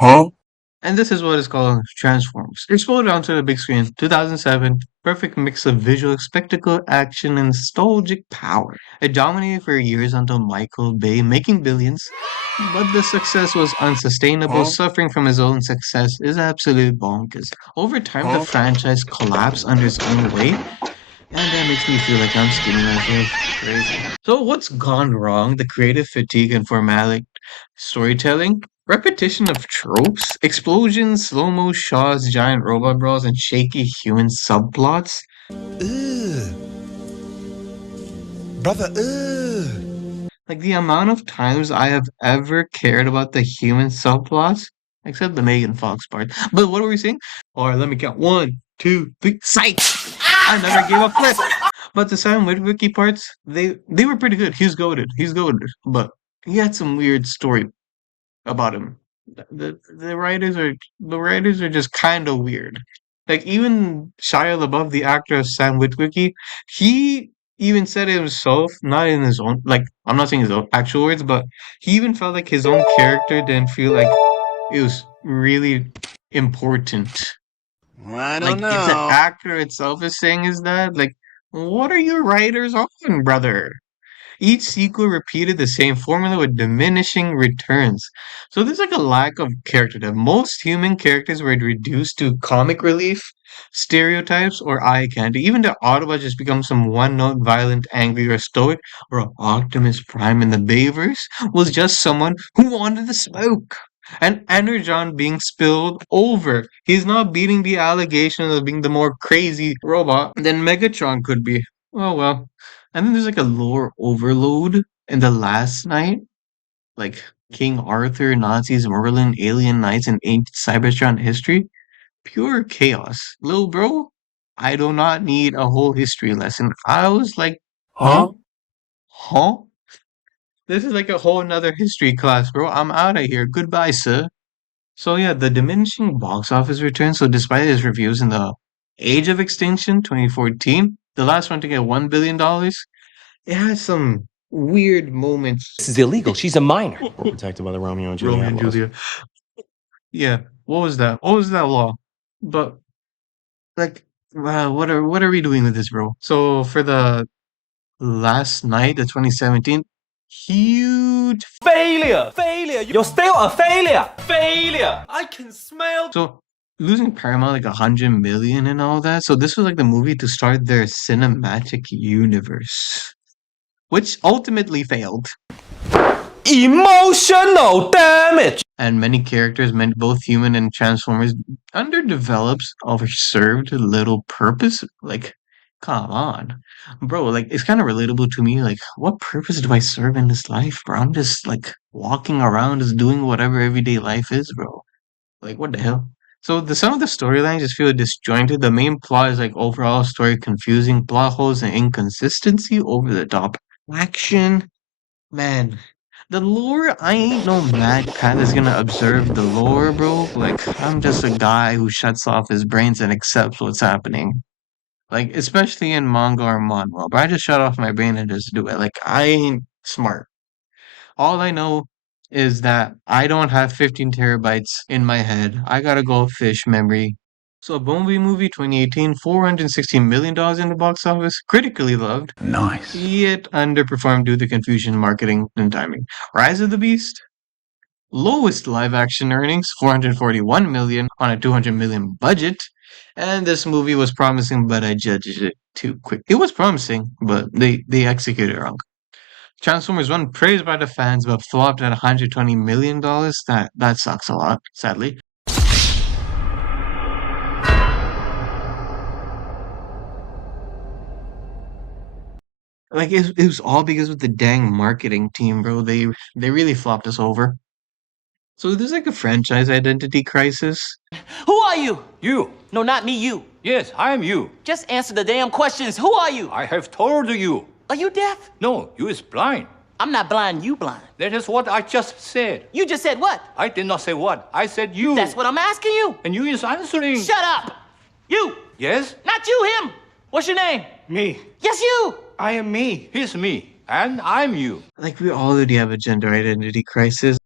Huh? And this is what is called Transformers. Exploded onto the big screen, 2007. Perfect mix of visual spectacle, action, and nostalgic power. It dominated for years until Michael Bay making billions. But the success was unsustainable. Huh? Suffering from his own success is absolute bonkers. Over time, the Huh? franchise collapsed under its own weight, and that makes me feel like I'm skinning myself. Crazy. So what's gone wrong? The creative fatigue and formalic storytelling? Repetition of tropes? Explosions, slow-mo shots, giant robot brawls, and shaky human subplots? Ugh. Brother, ugh. Like the amount of times I have ever cared about the human subplots, except the Megan Fox part. But what were we saying? Or let me count. One, two, three. Psych! I never gave a flip. But the Sam Witwicky parts, they were pretty good. He's goaded. He's goaded. But he had some weird story about him. The writers are just kind of weird. Like even Shia LaBeouf, the actor of Sam Witwicky, he even said it himself, not in his own like I'm not saying his own actual words, but he even felt like his own character didn't feel like it was really important. I don't Like if the know. actor itself is saying is that like what are your writers on, brother? Each sequel repeated the same formula with diminishing returns. So there's like a lack of character depth. Most human characters were reduced to comic relief, stereotypes, or eye candy. Even the Autobot just becomes some one-note violent, angry, or stoic, or Optimus Prime in the Bayverse was just someone who wanted the smoke. And Energon being spilled over. He's not beating the allegation of being the more crazy robot than Megatron could be. Oh well. And then there's like a lore overload in the last night, like King Arthur, Nazis, Merlin, alien knights, and ancient Cybertron history. Pure chaos. Little bro, I do not need a whole history lesson. I was like, huh? Huh? Huh? This is like a whole another history class, bro. I'm out of here. Goodbye, sir. So yeah, the diminishing box office return. So despite its reviews in the Age of Extinction 2014, the last one to get $1 billion, it has some weird moments. This is illegal. She's a minor. We're protected by the Romeo and Romeo Juliet and laws. Juliet. Yeah, what was that? What was that law? But like, what are we doing with this, bro? So for the last night, the 2017, huge. Failure! Failure! You're still a failure! Failure! I can smell. So losing Paramount like 100 million and all that. So this was like the movie to start their cinematic universe, which ultimately failed. Emotional damage! And many characters, both human and Transformers, underdeveloped, overserved, little purpose. Like, come on, bro. Like, it's kind of relatable to me. Like, what purpose do I serve in this life, bro? I'm just like walking around, just doing whatever everyday life is, bro. Like, what the hell? So some of the storylines just feel disjointed. The main plot is like overall story confusing, plot holes and inconsistency, over the top action. Man, the lore, I ain't no mad cat that's gonna observe the lore, bro. Like, I'm just a guy who shuts off his brains and accepts what's happening. Like, especially in manga or manhwa, but I just shut off my brain and just do it. Like, I ain't smart. All I know is that I don't have 15 terabytes in my head. I gotta go fish memory. So, Bumblebee movie 2018, $416 million in the box office, critically loved, Nice. yet underperformed due to confusion, marketing, and timing. Rise of the Beast, lowest live action earnings, 441 million on a 200 million budget. And this movie was promising, but I judged it too quick. It was promising, but they executed it wrong. Transformers 1 praised by the fans but flopped at $120 million. That sucks a lot, sadly. Like it was all because of the dang marketing team, bro. They really flopped us over. So there's like a franchise identity crisis. Who are you? You. No, not me, you. Yes, I am you. Just answer the damn questions. Who are you? I have told you. Are you deaf? No, you is blind. I'm not blind, you blind. That is what I just said. You just said what? I did not say what. I said you. That's what I'm asking you. And you is answering. Shut up. You. Yes? Not you, him. What's your name? Me. Yes, you. I am me. He's me. And I'm you. Like we already have a gender identity crisis.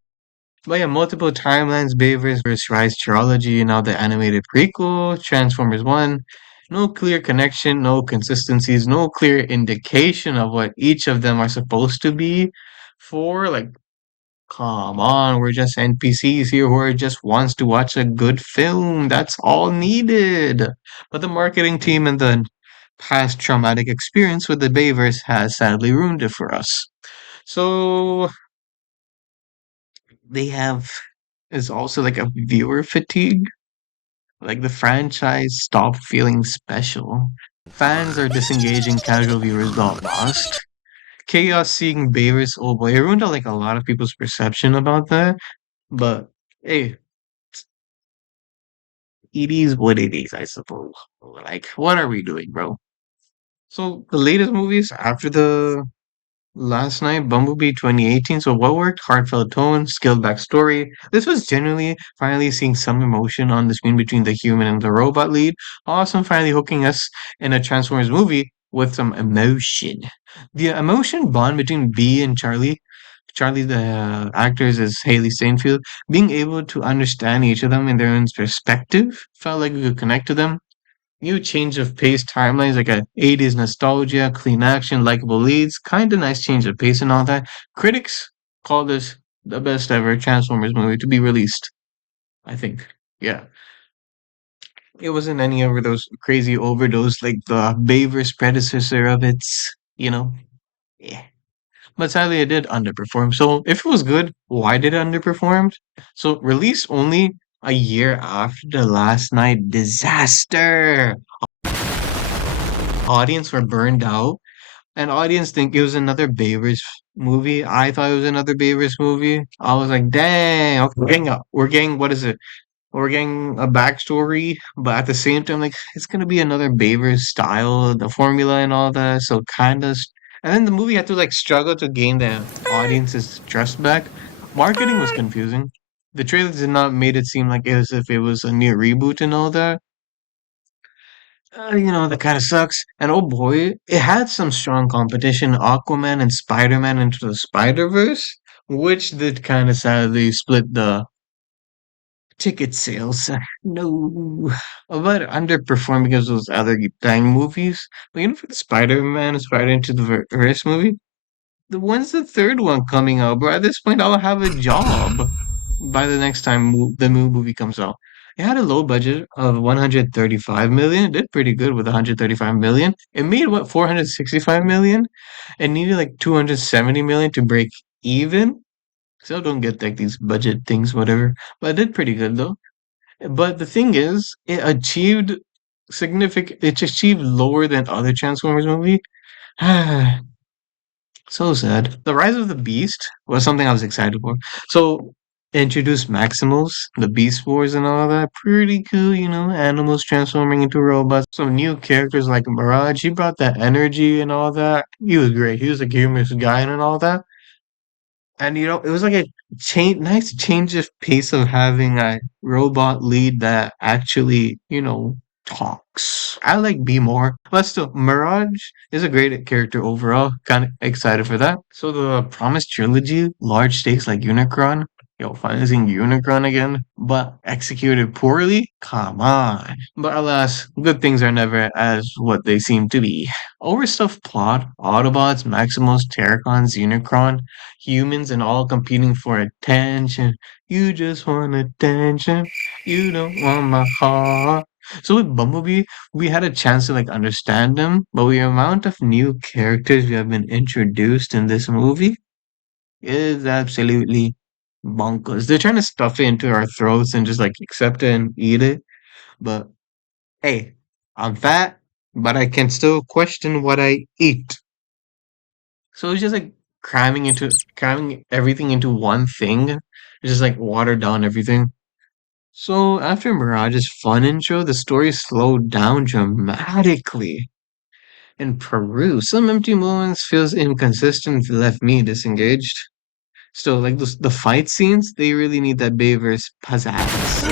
But yeah, multiple timelines, Bayverse Rise trilogy, now the animated prequel, Transformers 1. No clear connection, no consistencies, no clear indication of what each of them are supposed to be for. Like, come on, we're just NPCs here who are just wants to watch a good film. That's all needed. But the marketing team and the past traumatic experience with the Bayverse has sadly ruined it for us. So they have is also like a viewer fatigue. Like the franchise stopped feeling special. Fans are disengaging, casual viewers got lost. Chaos seeing Bayverse, oh boy, it ruined like a lot of people's perception about that. But hey, it is what it is, I suppose. Like, what are we doing, bro? So the latest movies after the last night, Bumblebee 2018. So what worked? Heartfelt tone, skilled backstory. This was genuinely finally seeing some emotion on the screen between the human and the robot lead. Awesome, finally hooking us in a Transformers movie with some emotion. The emotion bond between B and Charlie. Charlie, the actors is Haley Steinfeld. Being able to understand each of them in their own perspective felt like we could connect to them. New change of pace timelines, like a 80s nostalgia, clean action, likable leads, kind of nice change of pace and all that. Critics call this the best ever Transformers movie to be released, I think. Yeah. It wasn't any of those crazy overdose like the Bayverse predecessor of its, yeah. But sadly, it did underperform. So if it was good, why did it underperform? So released only a year after the last night disaster. Audience were burned out, and audience think it was another Bayverse movie. I thought it was another Bayverse movie. I was like, dang, okay, we're getting what is it? We're getting a backstory, but at the same time, like it's gonna be another Bayverse style, the formula and all that. So kind of, and then the movie had to like struggle to gain the audience's trust back. Marketing was confusing. The trailers did not made it seem like as if it was a new reboot and all that. That kind of sucks. And oh boy, it had some strong competition. Aquaman and Spider-Man into the Spider-Verse, which did kind of sadly split the ticket sales. No, but underperformed because of those other dang movies. But for the Spider-Man and Spider into the Verse movie, when's the third one coming out, bro? At this point, I'll have a job by the next time the new movie comes out. It had a low budget of 135 million. It did pretty good with 135 million. It made what 465 million and needed like 270 million to break even. So don't get like these budget things, whatever. But it did pretty good though. But the thing is, it achieved lower than other Transformers movie. So sad. The Rise of the Beast was something I was excited for. So introduced Maximals, the Beast Wars and all that. Pretty cool, animals transforming into robots. Some new characters like Mirage. He brought that energy and all that. He was great. He was a humorous guy and all that. And it was like a nice change of pace of having a robot lead that actually, talks. I like B more. But still, Mirage is a great character overall. Kind of excited for that. So the Promised Trilogy, large stakes like Unicron. Yo, finally seeing Unicron again, but executed poorly? Come on. But alas, good things are never as what they seem to be. Overstuffed plot, Autobots, Maximals, Terracons, Unicron, humans and all competing for attention. You just want attention. You don't want my heart. So with Bumblebee, we had a chance to like understand them, but with the amount of new characters we have been introduced in this movie is absolutely bonkers. They're trying to stuff it into our throats and just like accept it and eat it. But hey, I'm fat, but I can still question what I eat. So it's just like cramming everything into one thing. It's just like watered down everything. So after Mirage's fun intro, the story slowed down dramatically. In Peru, some empty moments feels inconsistent left me disengaged. So like the fight scenes, they really need that Bayverse pizzazz.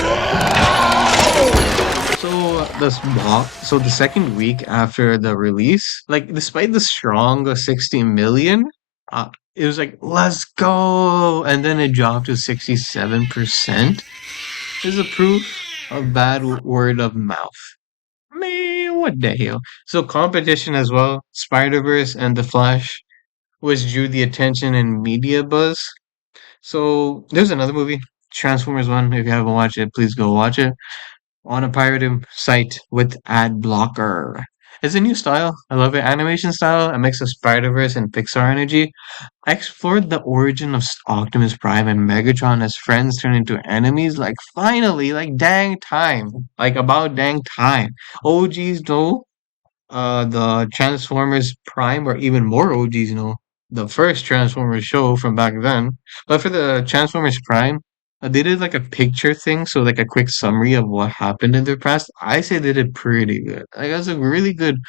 So the second week after the release, like despite the strong 60 million, it was like, let's go. And then it dropped to 67% is a proof of bad word of mouth. Man, what the hell? So competition as well. Spider-Verse and The Flash, which drew the attention and media buzz. So there's another movie, Transformers 1. If you haven't watched it, please go watch it on a pirated site with ad blocker. It's a new style. I love it. Animation style, a mix of Spider-Verse and Pixar energy. I explored the origin of Optimus Prime and Megatron as friends turn into enemies. Like finally, like dang time. Like about dang time. OGs know the Transformers Prime, or even more OGs know the first Transformers show from back then. But for the Transformers Prime, they did like a picture thing, so like a quick summary of what happened in their past. I say they did pretty good. Like it was a really good,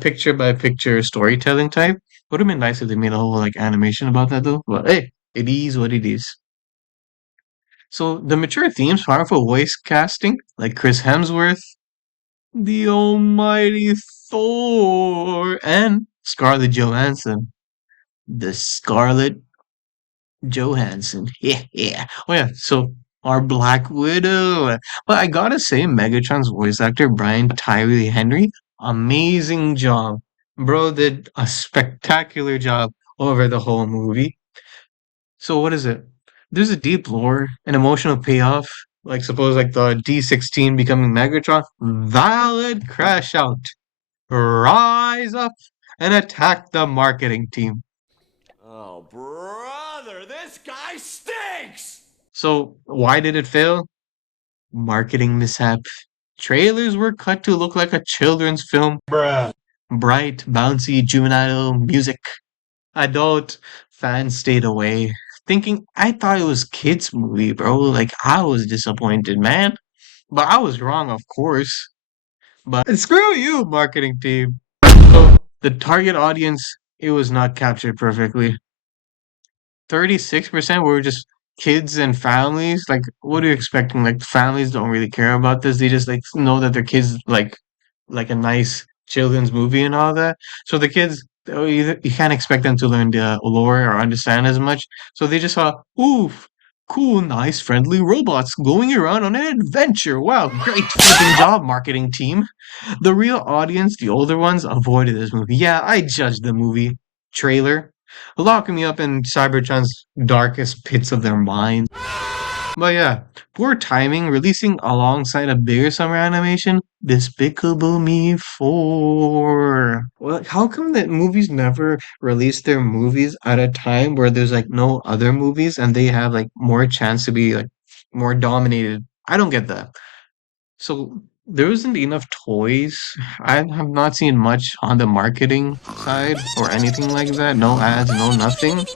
picture by picture storytelling type. Would have been nice if they made a whole like animation about that though. But hey, it is what it is. So the mature themes, powerful voice casting, like Chris Hemsworth, the almighty Thor, and Scarlett Johansson. The Scarlett Johansson. Yeah, yeah. Oh yeah, so our Black Widow. But I gotta say, Megatron's voice actor, Brian Tyree Henry, amazing job. Bro did a spectacular job over the whole movie. So what is it? There's a deep lore, an emotional payoff. Like suppose like the D16 becoming Megatron. Valid crash out. Rise up and attack the marketing team. Oh, brother, this guy stinks! So, why did it fail? Marketing mishap. Trailers were cut to look like a children's film. Bruh. Bright, bouncy, juvenile music. Adult fans stayed away, thinking I thought it was kids' movie, bro. Like, I was disappointed, man. But I was wrong, of course. But screw you, marketing team. So, the target audience, it was not captured perfectly. 36% were just kids and families. Like, what are you expecting? Like, families don't really care about this. They just like know that their kids like a nice children's movie and all that. So the kids, you can't expect them to learn the lore or understand as much. So they just saw, oof, cool, nice, friendly robots going around on an adventure. Wow, great flipping job, marketing team. The real audience, the older ones, avoided this movie. Yeah, I judged the movie trailer, locking me up in Cybertron's darkest pits of their minds. But yeah, poor timing, releasing alongside a bigger summer animation, Despicable Me 4. Well, how come that movies never release their movies at a time where there's like no other movies and they have like more chance to be like more dominated? I don't get that. So there isn't enough toys. I have not seen much on the marketing side or anything like that. No ads, no nothing.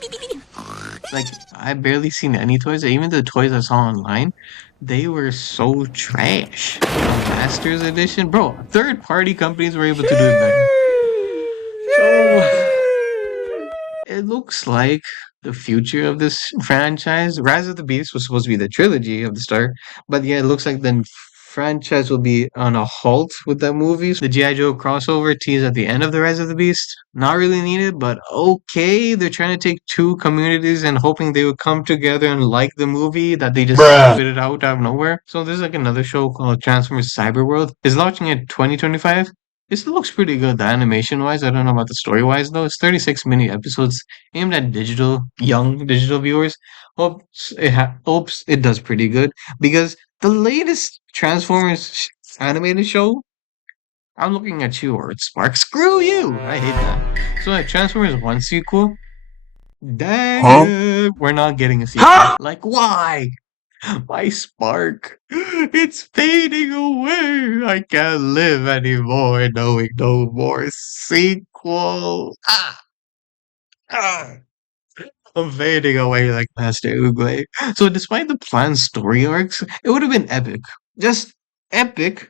Like I barely seen any toys. Even the toys I saw online, they were so trash. The Masters Edition, bro. Third party companies were able to do it better. So it looks like the future of this franchise. Rise of the Beast was supposed to be the trilogy of the start, but yeah, it looks like the franchise will be on a halt with that movie. The G.I. Joe crossover tease at the end of the Rise of the Beast, not really needed, but okay. They're trying to take two communities and hoping they would come together and like the movie that they just Bruh. spit it out of nowhere. So there's like another show called Transformers Cyberworld. It's launching in 2025. It still looks pretty good, the animation wise. I don't know about the story wise though. It's 36 mini episodes aimed at young digital viewers. Hopes it does pretty good because the latest Transformers animated show. I'm looking at you, or Spark. Screw you! I hate that. So, like Transformers One sequel. Dang it, we're not getting a sequel. Like, why? My spark, it's fading away. I can't live anymore knowing no more sequel. Ah. I'm fading away like Master Oogway. So despite the planned story arcs, it would have been epic. Just epic.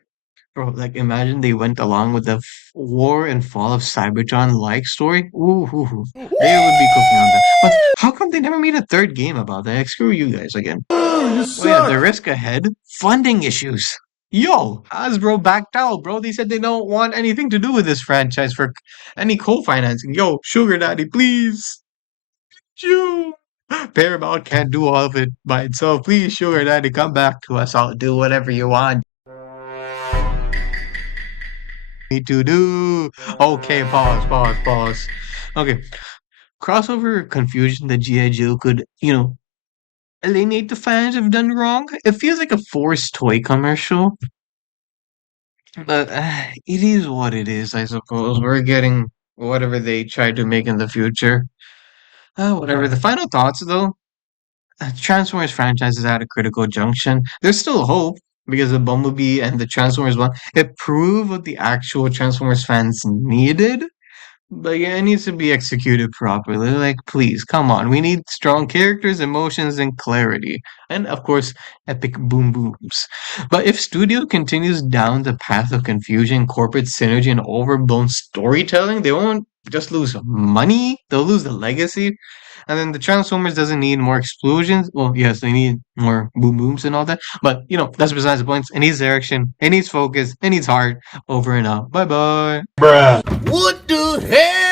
Bro, like imagine they went along with the war and fall of Cybertron like story. Ooh, they would be cooking on that. But how come they never made a third game about that? Like, screw you guys again. Oh yeah, the risk ahead, funding issues. Yo, Hasbro backed out, bro. They said they don't want anything to do with this franchise for any co-financing. Yo, sugar daddy, please. Shoo! Paramount can't do all of it by itself. Please, Sugar Daddy, come back to us. I'll do whatever you want me to do. Okay, pause. Okay, crossover confusion that G.I. Joe could, alienate the fans have done wrong. It feels like a forced toy commercial, but it is what it is, I suppose. We're getting whatever they try to make in the future. Whatever. The final thoughts, though. Transformers franchise is at a critical junction. There's still hope because the Bumblebee and the Transformers one it proved what the actual Transformers fans needed. But yeah, it needs to be executed properly. Like, please, come on. We need strong characters, emotions, and clarity. And of course, epic boom booms. But if studio continues down the path of confusion, corporate synergy, and overblown storytelling, they won't just lose money, they'll lose the legacy. And then the Transformers doesn't need more explosions. Well, yes, they need more boom booms and all that. But that's besides the point. It needs direction, it needs focus, it needs heart. Over and out. Bye bye. What the hell?